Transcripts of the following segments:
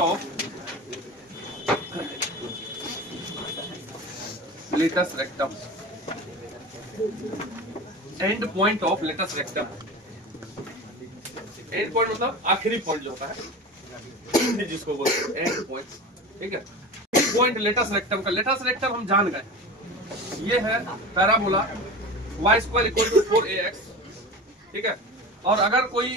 Of latus rectum, end point of latus rectum. End point मतलब आखिरी point जो होता है जिसको बोलते हैं एंड पॉइंट, ठीक है। पॉइंट लेटस रेक्टम का, लेटस रेक्टम हम जान गए, ये है parabola y square equal to 4ax, ठीक है। और अगर कोई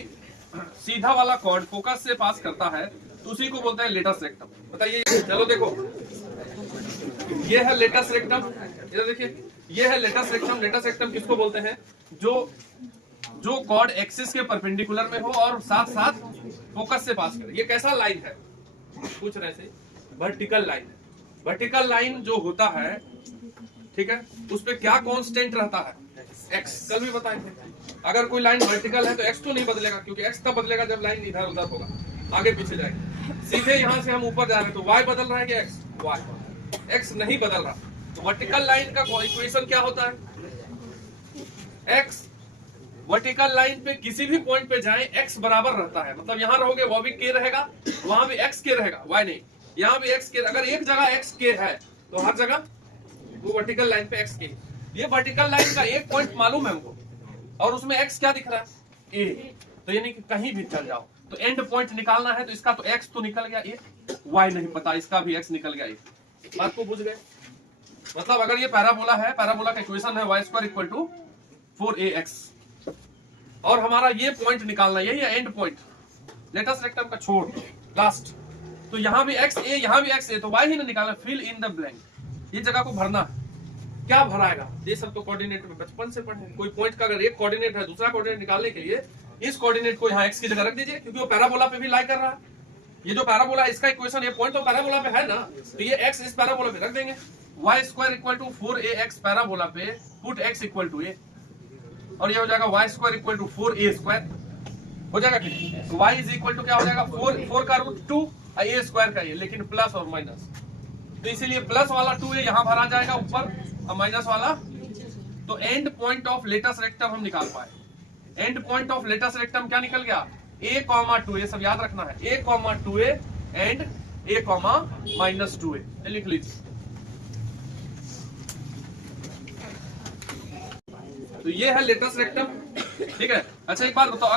सीधा वाला कॉर्ड फोकस से पास करता है तो उसी को बोलते हैं लेटस रेक्टम। बताइए, चलो देखो, ये है लेटस रेक्टम, इधर देखिए, ये है लेटस रेक्टम। लेटस रेक्टम किसको बोलते हैं? जो कॉर्ड एक्सिस के परपेंडिकुलर में हो और साथ साथ फोकस से पास करे। ये कैसा लाइन है पूछ रहे थे? वर्टिकल लाइन है। वर्टिकल लाइन जो होता है, ठीक है, उस पे क्या कांस्टेंट रहता है? एक्स। कल भी बताए थे, अगर कोई लाइन वर्टिकल है तो एक्स तो नहीं बदलेगा, क्योंकि एक्स तब बदलेगा जब लाइन इधर उधर होगा, आगे पीछे जाएगी। सीधे यहाँ से हम ऊपर जा रहे हैं तो वाई बदल रहा है कि एक्स? वाई। एक्स नहीं बदल रहा। तो वर्टिकल लाइन का इक्वेशन क्या होता है? एक्स। वर्टिकल लाइन पे किसी भी पॉइंट पे जाएं, एक्स बराबर रहता है। मतलब यहाँ रहोगे वो भी के रहेगा, वहां भी एक्स के रहेगा, वाई नहीं। यहाँ भी एक्स के, अगर एक जगह एक्स के है तो हर जगह वो वर्टिकल लाइन पे एक्स के। ये वर्टिकल लाइन का एक पॉइंट मालूम है हमको, और उसमें एक्स क्या दिख रहा है? ए। तो यानी कि कहीं भी चल जाओ तो एंड पॉइंट निकालना है, तो इसका तो एक्स तो निकल गया, ए। वाई नहीं पता, इसका भी एक्स निकल गया, ए। बात को बुझ गए? मतलब अगर ये पैराबोला है, पैराबोला का इक्वेशन है y square equal to 4ax, और हमारा ये पॉइंट निकालना, यही है एंड पॉइंट लेटस रेक्टम का, छोड़ लास्ट। तो यहाँ भी एक्स ए, यहाँ भी एक्स ए, तो y ही ना निकालना। फिल इन द ब्लैंक, ये जगह को भरना। क्या भराएगा? ये सब तो कोऑर्डिनेट में बचपन से पढ़े। कोई पॉइंट का अगर एक कोऑर्डिनेट है, दूसरा कोऑर्डिनेट निकालने के लिए इस कोऑर्डिनेट को यहाँ एक्स की जगह रख दीजिए, क्योंकि वो पैराबोला पे भी लाई कर रहा है। ये जो पैराबोला है, इसका इक्वेशन, ये पॉइंट तो पैराबोला पे है ना, तो ये एक्स इस पैराबोला पे रख देंगे। y square equal to 4ax parabola पे put x equal to a, और ये हो जाएगा y square equal to 4a square हो जाएगा। तो y इज इक्वल टू क्या हो जाएगा? 4 का रूट 2 a स्क्वायर का ये, लेकिन प्लस और माइनस, तो इसीलिए प्लस वाला 2a यहाँ भरा जाएगा ऊपर, और माइनस वाला। तो end point of latus rectum हम निकाल पाए। End point of latus rectum क्या निकल गया? a, 2a, सब याद रखना है, a, 2a and a, minus 2a, लिख लीजिए। तो ये है लेटस रेक्टम, ठीक है। अच्छा एक बात बताओ,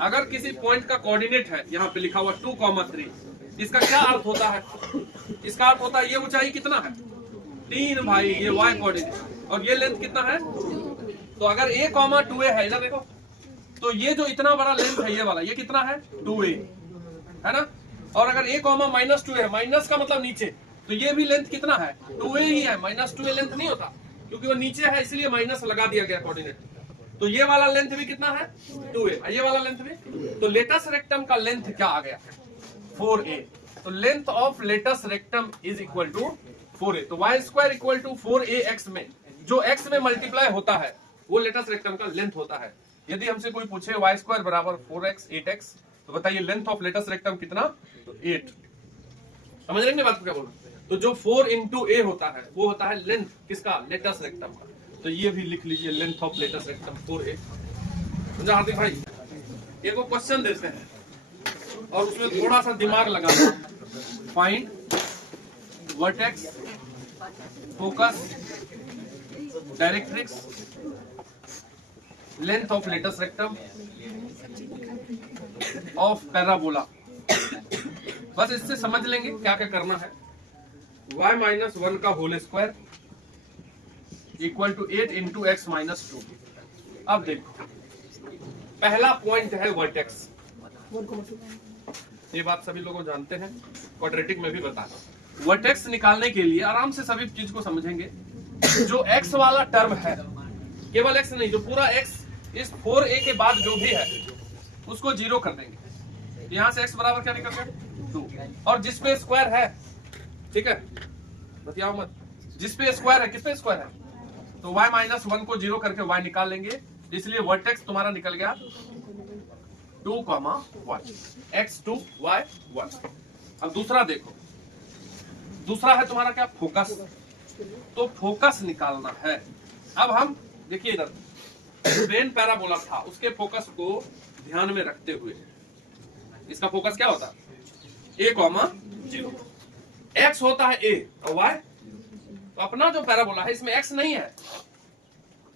अगर किसी पॉइंट का कोऑर्डिनेट है, यहाँ पे लिखा हुआ 2, 3, इसका क्या अर्थ होता है? इसका अर्थ होता है ये ऊंचाई कितना है? 3 भाई, ये y कोऑर्डिनेट, और ये लेंथ कितना है? तो अगर a, 2a है, इधर देखो, तो ये जो इतना बड़ा लेंथ है, ये वाला, ये कितना है? 2a है ना। और अगर a, माइनस 2a है, माइनस का मतलब नीचे, तो ये भी लेंथ कितना है? 2a ही है। माइनस 2a लेंथ नहीं होता, क्योंकि वो नीचे है, इसलिए माइनस लगा दिया गया कोऑर्डिनेट। तो ये वाला लेंथ भी कितना है? 2a। ये वाला लेंथ भी, तो लेटस रेक्टम का लेंथ क्या आ गया? 4a। तो length of latus rectum is equal to 4a। तो y square equal to 4ax में जो x में मल्टीप्लाई होता है वो लेटस रेक्टम का लेंथ होता है। यदि हमसे कोई पूछे y स्क्वायर बराबर 4x 8x, तो बताइए लेंथ ऑफ लेटस रेक्टम कितना? तो 8। समझ रहे हैं बात को क्या बोल रहे? तो जो 4 इंटू a होता है वो होता है लेंथ किसका? लेटस रेक्टम का। तो ये भी लिख लीजिए, length of latus rectum 4a। समझा हार्दिक भाई? एक को क्वेश्चन देते हैं और उसमें थोड़ा सा दिमाग लगाना। Find vertex, focus, directrix, length of latus rectum of parabola. बस इससे समझ लेंगे क्या क्या करना है। y माइनस 1 का whole square equal to 8 into x minus 2। अब देखो, पहला पॉइंट है वर्टेक्स, ये बात सभी लोग जानते हैं, क्वाड्रेटिक में भी बताना। वर्टेक्स निकालने के लिए आराम से सभी चीज को समझेंगे। जो x वाला टर्म है, केवल x नहीं, जो पूरा x इस 4a के बाद जो भी है उसको 0 कर देंगे। यहां से x बराबर क्या निकल गया? 2। और जिस पे स्क्वायर है, ठीक है, बतियाओ मत, जिस पे स्क्वायर है, किस पे स्क्वायर है? तो y माइनस 1 को 0 करके y निकाल लेंगे, इसलिए वर्टेक्स तुम्हारा निकल गया 2, 1, x2 y 1। अब दूसरा देखो, दूसरा है तुम्हारा क्या? फोकस। तो फोकस निकालना है। अब हम देखिए, इधर प्लेन पैराबोला था, उसके फोकस को ध्यान में रखते हुए, इसका फोकस क्या होता? a comma 0। x होता है a और y, तो अपना जो पैराबोला है इसमें x नहीं है,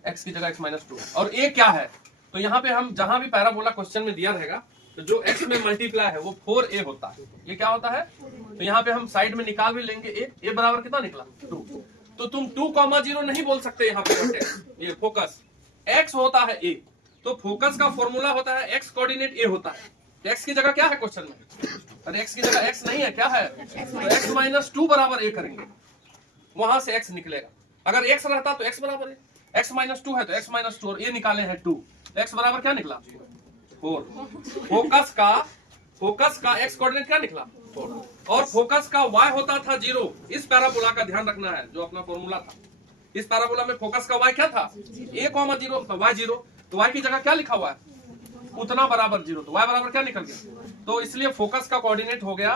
x की जगह x माइनस 2, और a क्या है, तो यहाँ पे हम जहां भी पैराबोला क्वेश्चन में दिया रहेगा तो जो x में मल्टीप्लाई है वो 4a होता है। ये क्या होता है, तो यहाँ पे हम साइड में निकाल भी लेंगे a बराबर कितना निकला 2, तो तुम 2,0 नहीं बोल सकते यहाँ पे, ये फोकस x होता है a, तो फोकस का फॉर्मूला होता है x कोऑर्डिनेट a होता है, तो x की जगह क्या है क्वेश्चन में, अरे x की जगह x नहीं है, क्या है, तो x माइनस 2 बराबर a करेंगे, वहां से x निकलेगा, अगर x रहता तो x बराबर है, x माइनस 2 है तो x माइनस 2 और a निकाले हैं 2, तो x बराबर क्या निकला 4। फोकस का x कोऑर्डिनेट क्या निकला 4, और फोकस का y होता था 0। इस पैराबोला का ध्यान रखना है, जो अपना फॉर्मूला था, इस पैराबोला में फोकस का y क्या था a कॉमा 0, तो y 0, तो y की जगह क्या लिखा हुआ है उतना बराबर 0, तो y बराबर क्या निकल गया, तो इसलिए फोकस का कोऑर्डिनेट हो गया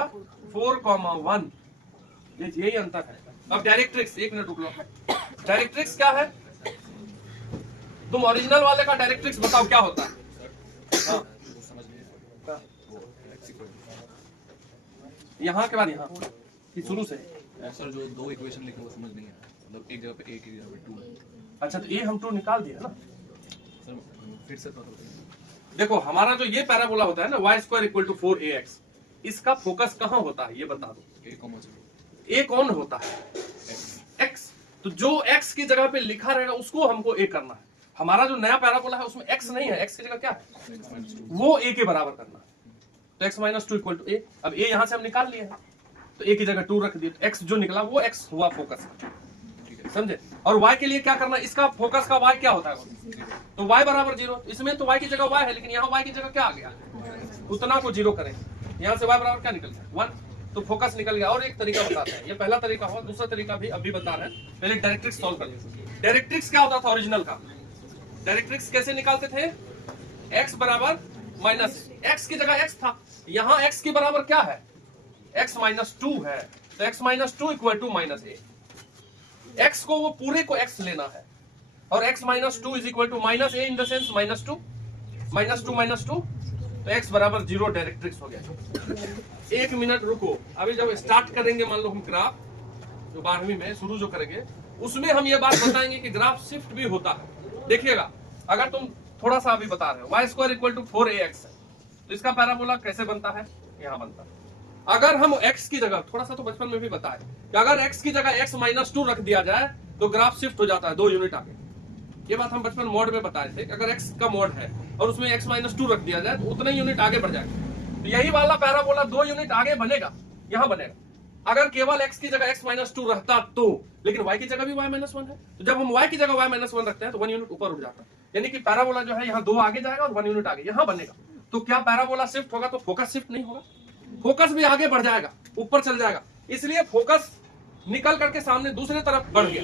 4,1। यही अंतर है। अब डायरेक्ट्रिक्स, एक मिनट रुक लो, डायरेक्ट्रिक्स क्या है, तुम ओरिजिनल वाले का डायरेक्ट्रिक्स बताओ क्या होता है। हाँ। यहाँ के बाद यहाँ कि शुरू से सर जो दो इक्वेशन लिखे वो समझ नहीं आया, मतलब एक जगह पे एक जगह पे 2। अच्छा, तो ये हम 2 निकाल दिया ना सर फिर से तो देखो, हमारा जो ये पैराबोला होता है ना y² = 4ax, इसका फोकस कहाँ होता है ये बता दो। a कौन होता है x, तो जो x की जगह पे लिखा रहेगा उसको हमको a करना है। हमारा जो नया पैराबोला है उसमें x नहीं है, x की जगह क्या है वो a के बराबर करना है, तो x माइनस 2 = a। अब a यहाँ से हम निकाल लिए हैं तो a की जगह 2 रख दिए, तो x जो निकला वो x हुआ फोकस, समझे। और y के लिए क्या करना है, इसका फोकस का y क्या होता है, तो y बराबर 0, इसमें तो y की जगह y है, लेकिन यहाँ y की जगह क्या आ गया, उतना को 0 करें, यहाँ से y बराबर क्या निकल गया 1, तो फोकस निकल गया। और एक तरीका बताते हैं, ये पहला तरीका हुआ, दूसरा तरीका भी अभी बता रहे हैं, पहले डायरेक्ट्रिक्स सॉल्व कर लेते। डायरेक्ट्रिक्स क्या होता था ओरिजिनल का, डायरेक्ट्रिक्स कैसे निकालते थे, x बराबर माइनस, x की जगह x था, यहाँ x के बराबर क्या है x माइनस 2 है, तो x minus 2 = minus a, x को वो पूरे को x लेना है, और x minus 2 = minus a in the sense minus 2 minus 2, तो x बराबर 0 डायरेक्ट्रिक्स हो गया। एक मिनट रुको, अभी जब स्टार्ट करेंगे मान लो हम ग्राफ, जो 12वीं में शुरू जो करेंगे उसमें हम ये बात बताएंगे कि ग्राफ शिफ्ट भी होता है। देखिएगा, अगर तुम थोड़ा सा अभी बता रहे हो y² = 4ax है, तो इसका पैराबोला कैसे बनता है, यहाँ बनता है। अगर हम x की जगह, थोड़ा सा तो बचपन में भी बताया कि अगर x की जगह x माइनस 2 रख दिया जाए तो ग्राफ शिफ्ट हो जाता है 2 यूनिट आगे। ये बात हम बचपन मोड में बताए थे कि अगर x का मोड है और उसमें x माइनस 2 रख दिया जाए तो उतने यूनिट आगे बढ़ जाएगा, तो यही वाला पैराबोला 2 यूनिट आगे बनेगा, यहाँ बनेगा। अगर केवल x की जगह x माइनस 2 रहता तो, लेकिन y की जगह भी y माइनस 1 है, तो जब हम y की जगह y माइनस 1 रखते हैं तो 1 यूनिट ऊपर उठ जाता है, यानी कि पैराबोला जो है यहाँ 2 आगे जाएगा और 1 यूनिट आगे यहाँ बनेगा। तो क्या पैराबोला शिफ्ट होगा, तो फोकस शिफ्ट नहीं होगा, फोकस भी आगे बढ़ जाएगा, ऊपर चल जाएगा, इसलिए फोकस निकल करके सामने दूसरे तरफ बढ़ गया।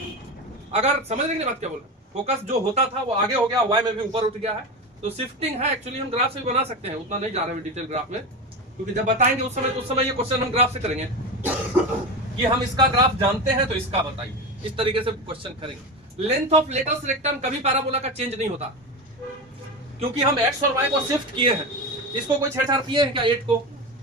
अगर समझ रहे बात क्या बोल रहे, फोकस जो होता था वो आगे हो गया, y में भी ऊपर उठ गया है, तो शिफ्टिंग है। एक्चुअली हम ग्राफ से भी बना सकते हैं, उतना नहीं जा रहे हैं डिटेल ग्राफ में, क्योंकि जब बताएंगे उस समय ये क्वेश्चन हम ग्राफ से करेंगे कि हम इसका ग्राफ जानते हैं तो इसका बताइए, इस तरीके से क्वेश्चन करेंगे। लेंथ ऑफ लेटस रेक्टम कभी पैराबोला का चेंज नहीं होता, क्योंकि हम x और y को शिफ्ट किए हैं। इसको कोई छेड़छाड़ किए हैं क्या 8 को,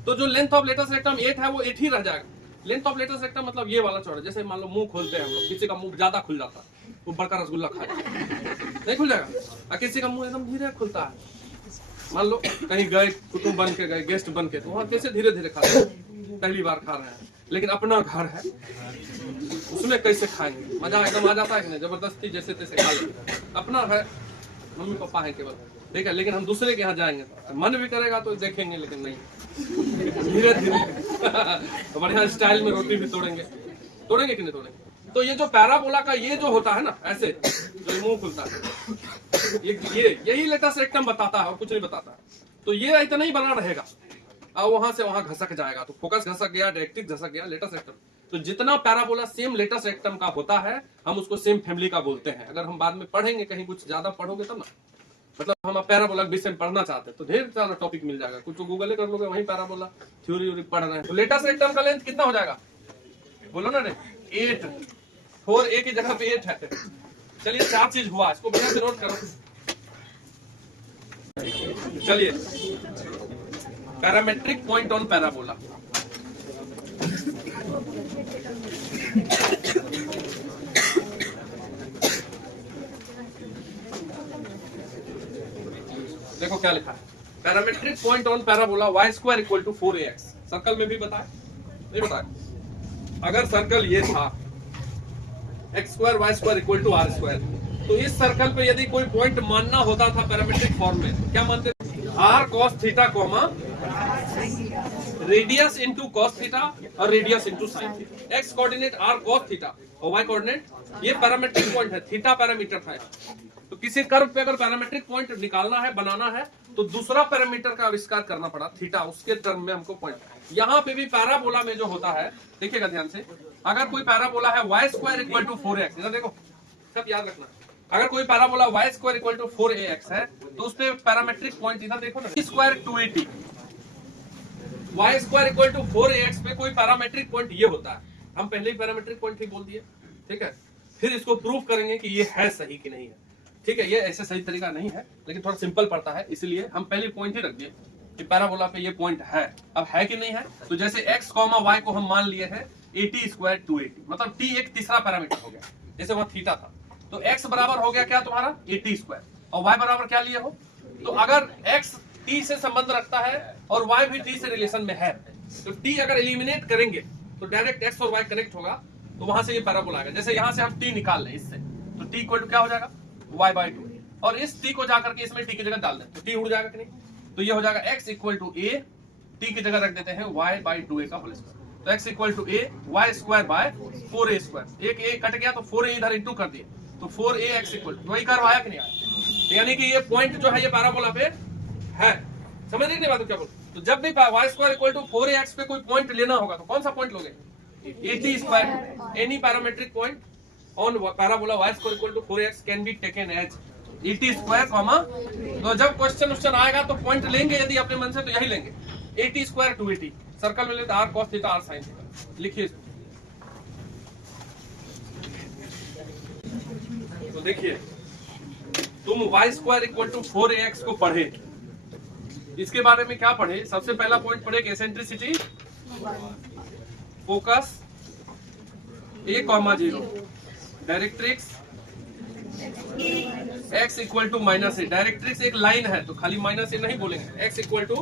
तो जो लेंथ ऑफ लेटस रेक्टम 8 है वो 8 ही रह जाएगा। लेंथ ऑफ लेटस रेक्टम मतलब ये वाला चौड़ा, जैसे मान लो मुंह खोलते हैं हम लोग, किसी का मुंह ज्यादा खुल जाता है, वो बड़का रसगुल्ला खाए नहीं खुल जाएगा, और किसी का मुंह एकदम धीरे खुलता है, मान लो कहीं गए कुटुंब बन के गए, गेस्ट बन के, तो वहाँ कैसे धीरे धीरे खाते हैं, पहली बार खा रहे हैं, लेकिन अपना घर है उसमें कैसे खाएंगे, मजा एकदम आ जाता है कि नहीं, जबरदस्ती जैसे तैसे खा लेते हैं, अपना है, मम्मी पापा है केवल, ठीक है। लेकिन हम दूसरे के यहाँ जाएंगे तो मन भी करेगा तो देखेंगे, लेकिन नहीं, धीरे धीरे बढ़िया स्टाइल में रोटी भी तोड़ेंगे कि नहीं तोड़ेंगे। तो ये जो पैराबोला का ये जो होता है ना, ऐसे जो मुंह खुलता है, ये यही लेटस रेक्टम बताता है और कुछ नहीं बताता है। तो ये इतना ही बना रहेगा और वहां से वहां घसक जाएगा, तो फोकस घसक गया, डायरेक्ट्रिक्स घसक गया, लेटस रेक्टम। तो जितना पैराबोला सेम लेटस रेक्टम का होता है हम उसको सेम फैमिली का बोलते हैं। अगर हम बाद में पढ़ेंगे, कहीं कुछ ज्यादा पढ़ोगे तब ना, मतलब हम पैराबोला के विषय में पढ़ना चाहते हैं तो ढेर सारा टॉपिक मिल जाएगा, कुछ तो गूगल कर लोगे, वहीं पैराबोला थ्योरी पढ़ रहे हैं। तो लेटस रेक्टम का लेंथ कितना हो जाएगा, बोलो ना रे, 8, 4a की जगह पे 8 है। चलिए 4 चीज हुआ, इसको बढ़िया से नोट करो। चलिए पैरामेट्रिक पॉइंट ऑन पैराबोला, देखो क्या लिखा है, parametric point on parabola y square equal to 4ax। Circle में भी बताया नहीं बताया? अगर सर्कल ये था x square y square equal to r square, तो इस सर्कल पे यदि कोई पॉइंट मानना होता था पैरामेट्रिक फॉर्म में, क्या मानते थे? r cos theta comma radius into cos theta और radius into sin theta. x coordinate r cos theta और y कोऑर्डिनेट ये पैरामेट्रिक पॉइंट है, थीटा पैरामीटर था। तो किसी कर्व पे अगर पैरामेट्रिक पॉइंट निकालना है, बनाना है, तो दूसरा पैरामीटर का आविष्कार करना पड़ा, थीटा, उसके टर्म में हमको पॉइंट। यहाँ पे भी पैराबोला में जो होता है, देखिएगा ध्यान से, अगर कोई पैराबोला है y square equal to 4ax, इधर देखो, सब याद रखना, अगर कोई parabola y square equal to 4ax है, तो उस पे पैरामेट्रिक पॉइंट इधर देखो ना, square 280, y square equal to 4ax पे कोई पैरामेट्रिक पॉइंट ये होता है। हम पहले ही पैरामेट्रिक पॉइंट ही बोल दिए, ठीक है। फिर इसको प्रूव करेंगे कि ये है सही कि नहीं है, ठीक है। ये ऐसे सही तरीका नहीं है, लेकिन थोड़ा सिंपल पड़ता है, इसलिए हम पहले पॉइंट ही रख दिए कि पैराबोला पे ये पॉइंट है। अब है कि नहीं है, तो जैसे x, y को हम मान लिए हैं 80 स्क्वायर 280, मतलब t एक तीसरा पैरामीटर हो गया, जैसे वहां थीटा था, तो x बराबर हो गया क्या तुम्हारा 80 स्क्वायर, और y बराबर क्या लिए हो, तो अगर x t से संबंध रखता है और y भी t से रिलेशन में है, तो t अगर एलिमिनेट करेंगे तो डायरेक्ट x और y कनेक्ट होगा, तो वहां से ये पैराबोला आएगा। जैसे यहां से हम t निकाल लें इससे, तो t इक्वल टू क्या हो जाएगा y/2, और इस t को जाकर के इसमें t की जगह डाल दें तो t उड़ जाएगा कि नहीं, तो ये हो जाएगा x equal to a, t की जगह रख देते हैं y/2a का होल स्क्वायर, तो x equal to a y square by 4a square, एक a कट गया तो 4a इधर इंटू कर दिए, तो 4ax इक्वल टू, वही कर्व आया कि नहीं आया, यानी कि ये पॉइंट जो है ये पैराबोला पे है। समझ रहे नहीं बात क्या बोल, तो जब भी y square equal to 4ax पे कोई पॉइंट लेना होगा तो कौन सा पॉइंट लोगे, 80 square, any parametric point on parabola y square equal to 4ax can be taken as 80 square comma, तो जब क्वेश्चन आएगा तो पॉइंट लेंगे यदि अपने मन से, तो यही लेंगे 80 स्क्वायर 280, सर्कल में लेते r cos theta r sin theta, लिखिए। तो देखिए, तुम y square equal to 4ax को पढ़े, इसके बारे में क्या पढ़े, सबसे पहला पॉइंट पढ़े कि eccentricity, focus, a,0, directrix x equal to minus A, directrix एक लाइन है तो खाली माइनस ए नहीं बोलेंगे, x equal to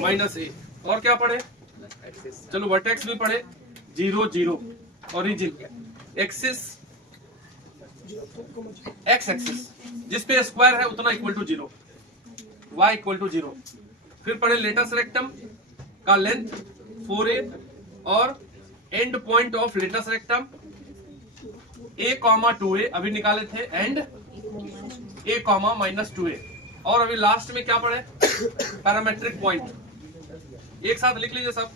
minus A, और क्या पढ़े, चलो वर्टेक्स भी पढ़े, 0 0, ओरिजिन, एक्सिस, x एक्सिस जिसपे स्क्वायर है उतना equal to 0, y equal to 0, फिर पढ़े लेटस रेक्टम का लेंथ 4a और end point of latus rectum a,2a अभी निकाले थे, एंड a,-2a, और अभी लास्ट में क्या पढ़े, पैरामेट्रिक पॉइंट, एक साथ लिख लीजिए सब,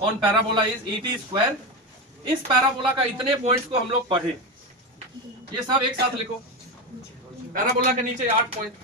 ऑन पैराबोला इज 80 स्क्वायर। इस पैराबोला का इतने पॉइंट्स को हम लोग पढ़े, ये सब एक साथ लिखो, पैराबोला के नीचे 8 पॉइंट,